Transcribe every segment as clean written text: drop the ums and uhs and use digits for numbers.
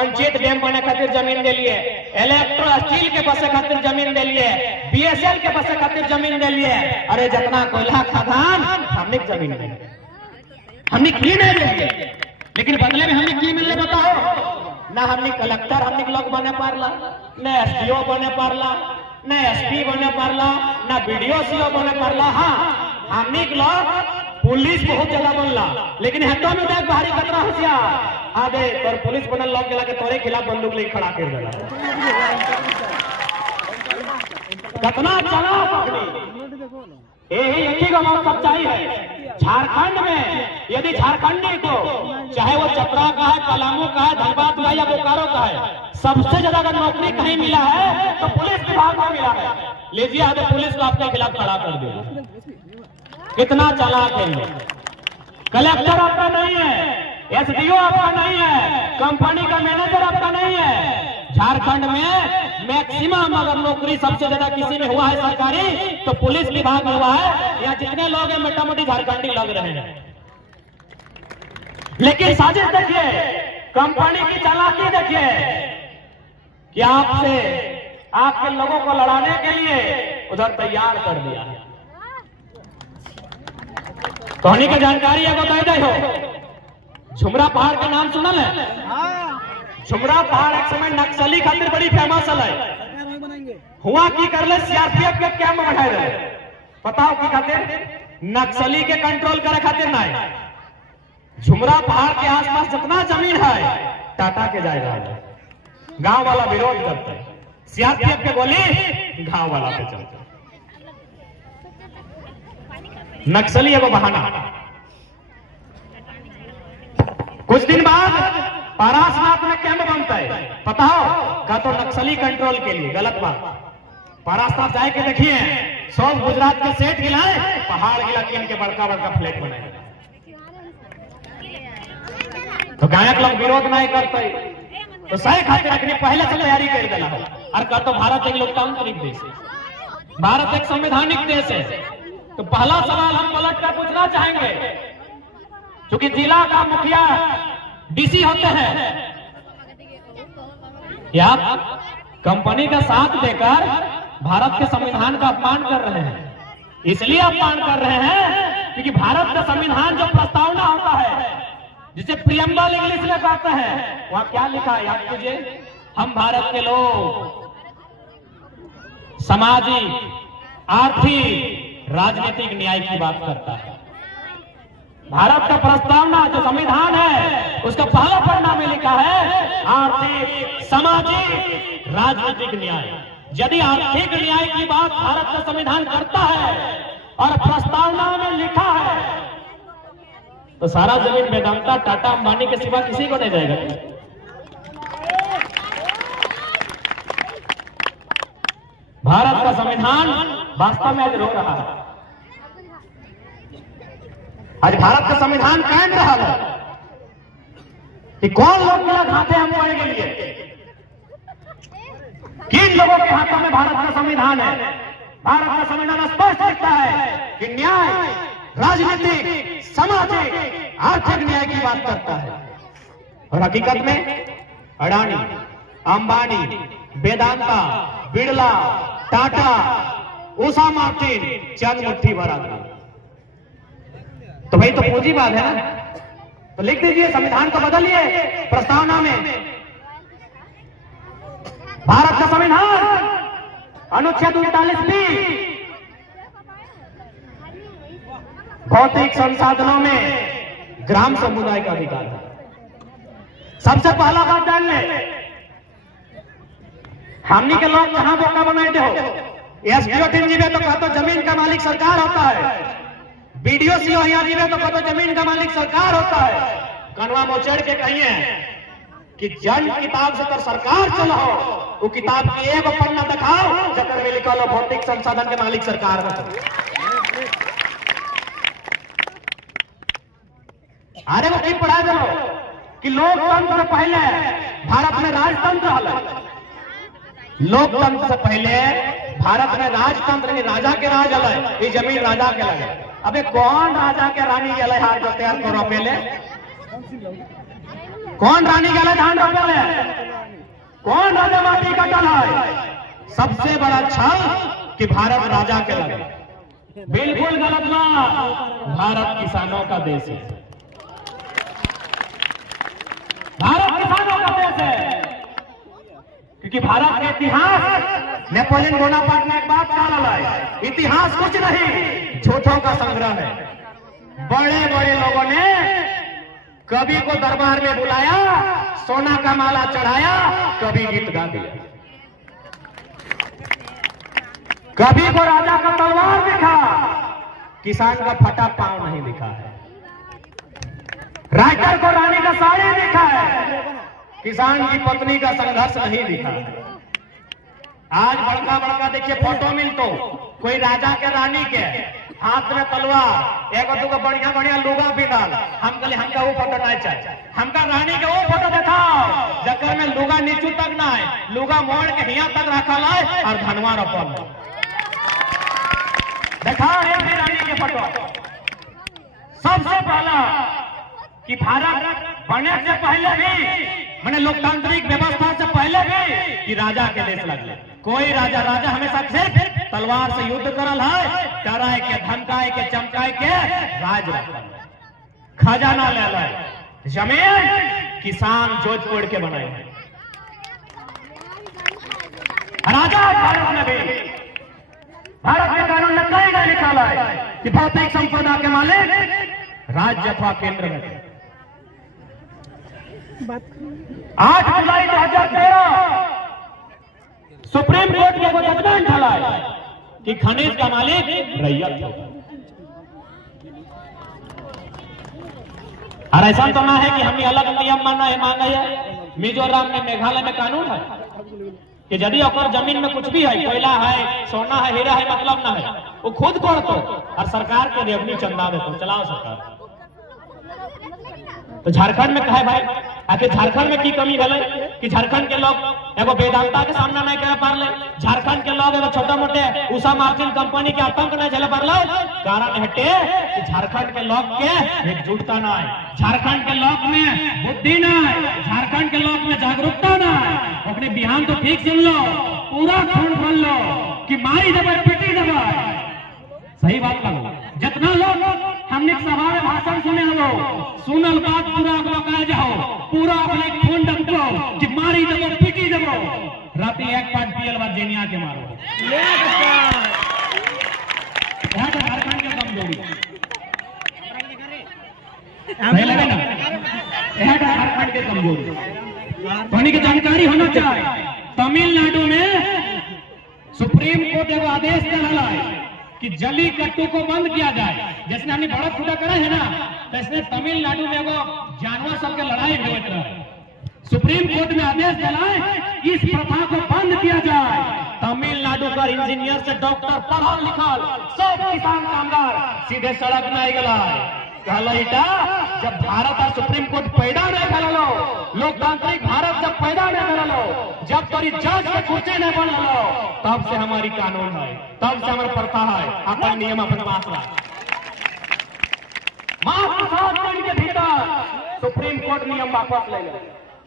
Panchayat dam बने खातिर जमीन दे लिए, इलेक्ट्रो स्टील के बसे खातिर जमीन दे लिए, बीएसएल के बसे खातिर जमीन दे लिए। अरे जितना कोयला खदान हमने जमीन दे, हमने की नहीं देंगे, लेकिन बदले में हमें की मिले बताओ ना। हमने कलेक्टर हमने लोग बने पारला, न एसडीओ बने पारला, न एसपी बने पारला, ना बीडीओ सीओ बने पारला। हाँ हमने लोग पुलिस बहुत ज्यादा बनला, लेकिन हेतु में देख बाहरी कतरा होशियार आगे पर पुलिस बनल लोग गेला के तोरे खिलाफ बंदूक लेके खड़ा कर देला। कितना चला पकड़ी, यही एक ही बात सच्चाई है। झारखंड में यदि झारखंडी को चाहे वो चतरा का है, पलामू का है, धनबाद का है या बोकारो का है, सबसे ज्यादा अगर नौकरी कहीं मिला है तो पुलिस विभाग में मिला है। लीजिए आगे पुलिस को आपके खिलाफ खड़ा कर दिया। कितना चालाक है। कलेक्टर आपका नहीं है, एसडीओ आपका नहीं है, कंपनी का मैनेजर आपका नहीं है। झारखंड में मैक्सिमम अगर नौकरी सबसे ज्यादा किसी में हुआ है सरकारी तो पुलिस विभाग में हुआ है। यहाँ जितने लोग हैं मोटा मोटी झारखंडी लग रहे हैं। लेकिन साजिश देखिए, कंपनी की चालाकी देखिए कि आपसे आपके लोगों को लड़ाने के लिए उधर तैयार कर दिया है। कहानी की जानकारी है बता दे हो। झुमरा पहाड़ का नाम सुनल है? झुमरा पहाड़ एक समय नक्सली खातिर बड़ी फेमस है। हुआ की कर ले सीआरपीएफ के कैंप बढ़ाए रहे, बताओ की खातिर? नक्सली के कंट्रोल करे खातिर नहीं। झुमरा पहाड़ के आसपास जितना जमीन है टाटा के जाएगा, गांव वाला विरोध करते हैं। सीआरपीएफ के गोली गांव वाला पे चलते। नक्सली है वो बहाना। कुछ दिन बाद पारासनाथ में कैंप बनता है, पता हो का तो नक्सली कंट्रोल के लिए। गलत बात। पारासनाथ जाए के देखिए, सब गुजरात के सेठ गिलाए, पहाड़ गिला के इनके बड़का बड़का फ्लैट बनाए। तो गायक लोग विरोध नहीं करते तो सही खातिर रखने पहले से तैयारी कर देना है। और का तो भारत एक लोकतांत्रिक देश है, भारत एक संवैधानिक देश है। तो पहला सवाल हम पलट कर पूछना चाहेंगे, क्योंकि जिला का मुखिया डीसी होते हैं, क्या कंपनी का साथ देकर भारत के संविधान का अपमान कर रहे हैं? इसलिए अपमान कर रहे हैं क्योंकि भारत का संविधान जो प्रस्तावना होता है, जिसे प्रियम्बल इंग्लिश में कहते हैं, वहां क्या लिखा है याद कीजिए? हम भारत के लोग सामाजिक, आर्थिक, राजनीतिक न्याय की बात करता है। भारत का प्रस्तावना जो संविधान है उसका पहला पन्ना में लिखा है आर्थिक, सामाजिक, राजनीतिक न्याय। यदि आर्थिक न्याय की बात भारत का संविधान करता है और प्रस्तावना में लिखा है तो सारा जमीन वेदांता, टाटा, अंबानी के सिवा किसी को नहीं जाएगा। भारत का संविधान वास्तव में आज रो रहा है। आज भारत का संविधान कायम रहा है कि कौन लोग मिला खाते हम पढ़ने के लिए? किन लोगों के हाथों में भारत का संविधान है? भारत का संविधान स्पष्ट लिखता है कि न्याय, राजनीतिक, सामाजिक, आर्थिक न्याय की बात करता है। और हकीकत में अडानी, अंबानी, वेदांता, बिड़ला, टाटा, उषा मार्टिन चंद मुट्ठी भर आदमी। तो भाई तो पूंजीवाद है ना, तो लिख दीजिए संविधान को बदलिए प्रस्तावना में। भारत का संविधान अनुच्छेद 39B भौतिक संसाधनों में ग्राम समुदाय का अधिकार है। सबसे पहला बात जान ले, हमनी के लोग कहां बोका बनाए हो? एसडीओ टीम जीवे तो कहते जमीन का मालिक सरकार होता है, बीडीओ सीओ यहाँ जीवे तो कहते जमीन का मालिक सरकार होता है। कनवा मोचड़ के कहिए कि जन किताब से तो सरकार चलो, वो किताब की एक पन्ना दिखाओ जकर में लिखा लो भौतिक संसाधन के मालिक सरकार है। अरे वो कहीं पढ़ा दो कि लोकतंत्र से पहले भारत में राजतंत्र है। लोकतंत्र से पहले भारत में राजतंत्र नहीं, राजा के राज अलग, ये जमीन राजा के लगे। अबे कौन राजा के रानी के अलग हार जो तैयार करो पहले? कौन रानी के अलग धान रोपे? कौन राजा माटी का दल है? सबसे बड़ा छल कि भारत राजा के लगे। बिल्कुल गलत बात। भारत किसानों का देश है। भारत किसानों का देश है, क्योंकि भारत का इतिहास नेपोलियन बोनापार्ट ने एक बात कहा है, इतिहास कुछ नहीं, झूठों का संग्रह है। बड़े बड़े लोगों ने कवि को दरबार में बुलाया, सोना का माला चढ़ाया, कभी गीत गा दिया। कभी को राजा का तलवार दिखा, किसान का फटा पांव नहीं दिखा है। राइटर को रानी का साड़ी दिखा है, किसान की पत्नी का संघर्ष नहीं दिखा है। आज बड़का बड़का देखिए फोटो मिलतो, कोई राजा के रानी के हाथ में तलवार, एक दो बढ़िया बढ़िया लुगा बिनल। हम कहले हमका वो फोटो नहीं चाहिए, हमका रानी के वो फोटो दिखाओ जकर में लुगा नीचू तक ना है, लुगा मोड़ के हिया तक रखल है और धनवा रोपल है। दिखाओ ये रानी के फोटो। सबसे पहला कि भारत बनने से पहले भी, मैंने लोकतांत्रिक व्यवस्था से पहले भी कि राजा के देश लगे। कोई राजा हमेशा सिर्फ तलवार से युद्ध करल है, डराए के, धमकाए के, चमकाए के राज रखल, खजाना ले ले, जमीन किसान जोत तोड़ के बनाए। राजा भारत में भी, भारत के कानून में कई बार लिखा है कि भौतिक संपदा के मालिक राज्य अथवा केंद्र में। 8 जुलाई 2013 सुप्रीम कोर्ट के वो जजमेंट ढला है कि खनिज का मालिक रैयत होगा। और ऐसा तो ना है कि हमने अलग नियम मांगा है। मिजोरम में, मेघालय में कानून है कि यदि अगर जमीन में कुछ भी है, कोयला है, सोना है, हीरा है, मतलब ना है, वो खुद कोड़तो और सरकार के रेवन्यू चंदा देतो, चलाओ सरकार। तो झारखंड में कहे भाई, आखिर झारखंड में की कमी है कि झारखंड के लोग एगो वेदांता के सामना नहीं कर पारले, झारखंड के लोग एगो छोटा मोटे उषा मार्जिन कंपनी के आतंक नहीं झेल पारले। कारण हटे कि झारखंड के लोग के एकजुटता ना है, झारखंड के लोग में बुद्धि ना है, झारखंड के लोग में जागरूकता ना है। अपने बिहान तो ठीक सुन लो, पूरा खून खोल लो कि मारी दबा पिटी दबा, सही बात करो। जितना लोग हमने सभा में भाषण सुने हो, सुनल बात पूरा कह जाओ, पूरा अपने खून डंको कि मारी दबो, पिटी दबो, रात एक पार्ट पियल बाद जेनिया के मारो। यहाँ तो झारखंड के कमजोरी लगे ना, यहाँ तो झारखंड के कमजोरी पानी की जानकारी होना चाहिए। तमिलनाडु में सुप्रीम कोर्ट एगो आदेश दे रहा है कि जली कट्टू को बंद किया जाए। जैसे हमने बड़ा खुदा करा है ना, वैसे तमिलनाडु में एगो जानवर सबके लड़ाई होत रहे, सुप्रीम कोर्ट में आदेश दिला इस प्रथा को बंद किया जाए। तमिलनाडु का इंजीनियर से डॉक्टर, पढ़ल लिखल सब किसान कामगार सीधे सड़क में आई गला। कहला जब भारत और सुप्रीम कोर्ट पैदा नहीं करो, लोकतांत्रिक भारत जब पैदा नहीं करो, जब तोरी जज के कुर्सी नहीं बन लो, तब से हमारी कानून है, तब से हमारा प्रथा है, अपन नियम अपन पास दिन के भीतर सुप्रीम कोर्ट नियम वापस ले लो।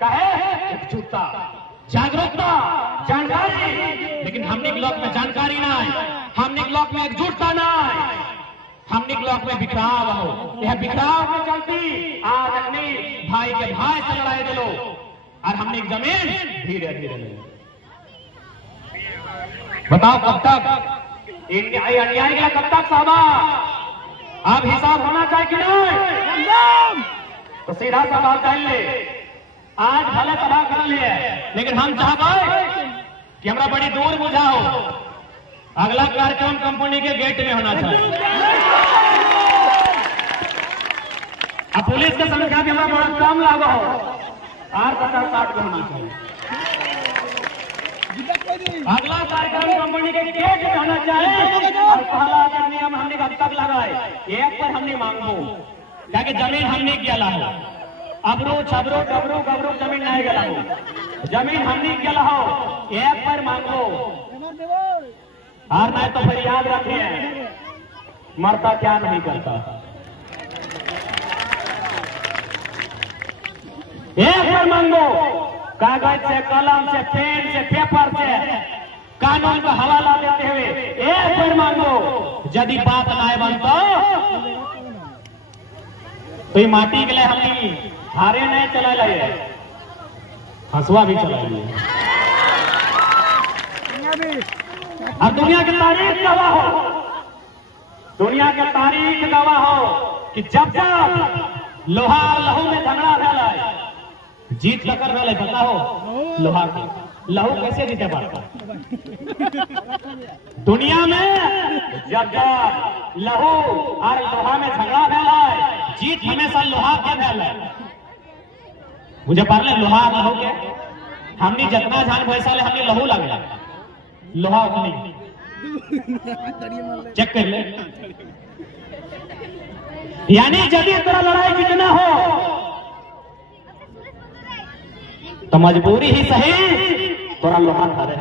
कहे एकजुटता, जागरूकता, जानकारी, लेकिन हमने ब्लॉक में जानकारी ना है, हमने ब्लॉक में एकजुटता ना है, हमने ब्लॉक में बिखराव हो। यह बिखराव में चलती आज अपने भाई के भाई से लड़ाई दे लो और हमने जमीन धीरे धीरे ले लो। बताओ कब तक अन्याय के कब तक साहबा? अब हिसाब होना चाहिए कि नहीं? तो सीधा सवाल कर ले, आज भले सभा कर लिए, लेकिन हम चाहते कि हमरा बड़ी दूर बुझाओ, अगला कार्यक्रम कंपनी के गेट में होना चाहिए। अब पुलिस के संख्या भी हमारा बहुत कम लागू हो, 8-50-60 का होना चाहिए। अगला कार्यक्रम कंपनी के गेट में होना चाहिए। और पहला नियम हमने अब तक लगाए, एक पर हमने मांगो ताकि जमीन हमने किया हो, अबरू छबरू डबरू गबरू जमीन नहीं गला हो, जमीन हमने किया हो, एक पर मांगो। और मैं तो फिर याद रखिए, मरता क्या नहीं करता। एक बार मांगो, कागज से, कलम से, पेन से, पेपर से कानून का हवाला देते हुए एक बार मांगो यदि बात ना बनता तो माटी के लिए हमने हारे नहीं चला लाए, हंसुआ भी चला लिए। अब दुनिया की तारीख गवाह हो, दुनिया के तारीख गवाह हो कि जब जब लोहा और लहू में झगड़ा भेला, जीत लकर भेला, पता हो लोहा के लहू कैसे जीते पाता दुनिया में जब जब लहू और लोहा में झगड़ा भेला, जीत हमेशा लोहा के भेला। मुझे पारले लोहा और लहू के हमने जितना जान वैसा ले हमने लहू लगे लोहा नहीं चेक कर ले। यानी यदि तेरा लड़ाई जीतना हो तो मजबूरी ही सही तोरा लोहा धरे।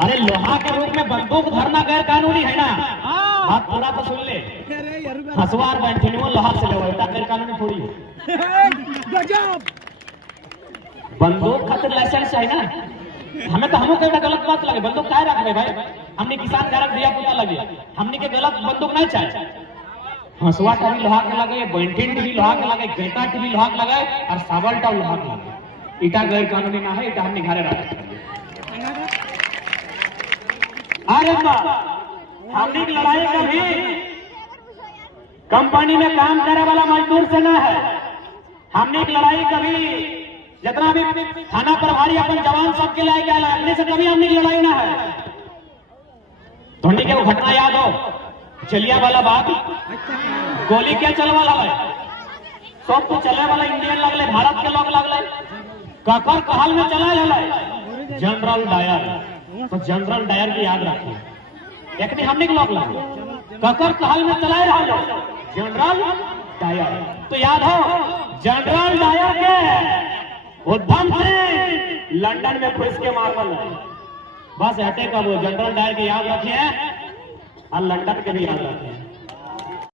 अरे लोहा के रूप में बंदूक धरना गैर कानूनी है ना, बात पूरा तो सुन ले। हसवार बैठनियो लोहा से ले गैर कानूनी थोड़ी है। बंदूक खातिर लाइसेंस है ना, हमें तो हमको कहना गलत बात लगे, बंदूक क्या रख भाई, हमने किसान घर दिया पुता लगे, हमने के गलत बंदूक नहीं चाहिए। हंसुआ का भी लोहा के लगे, बैंटिन भी लोहा के लगे, गेटा के भी लोहा के लगे और सावल का लोहा के लगे। इटा गैर कानूनी ना है, इटा हमने घरे रखा। अरे हमने की लड़ाई कभी कंपनी में काम करे वाला मजदूर से ना है, हमने की लड़ाई कभी जितना भी थाना प्रभारी अपन जवान सबके लाए गया अपने से कभी हमने लड़ाई ना है। धोनी के वो घटना याद हो, चलिया वाला बात, गोली क्या चल वाला है, सब तो चले वाला इंडियन लगले, भारत के लोग लगले, ककर कहल में चला है जनरल डायर। तो जनरल डायर की याद रखिए, एक दिन हमने के लोग लगे ककर कहल में चला रहा जनरल डायर। तो याद हो जनरल डायर के उद्धम सिंह लंदन में घुस के मारल है, बस हटे का वो जनरल डायर की याद रखिए और लंदन के भी याद रखिए।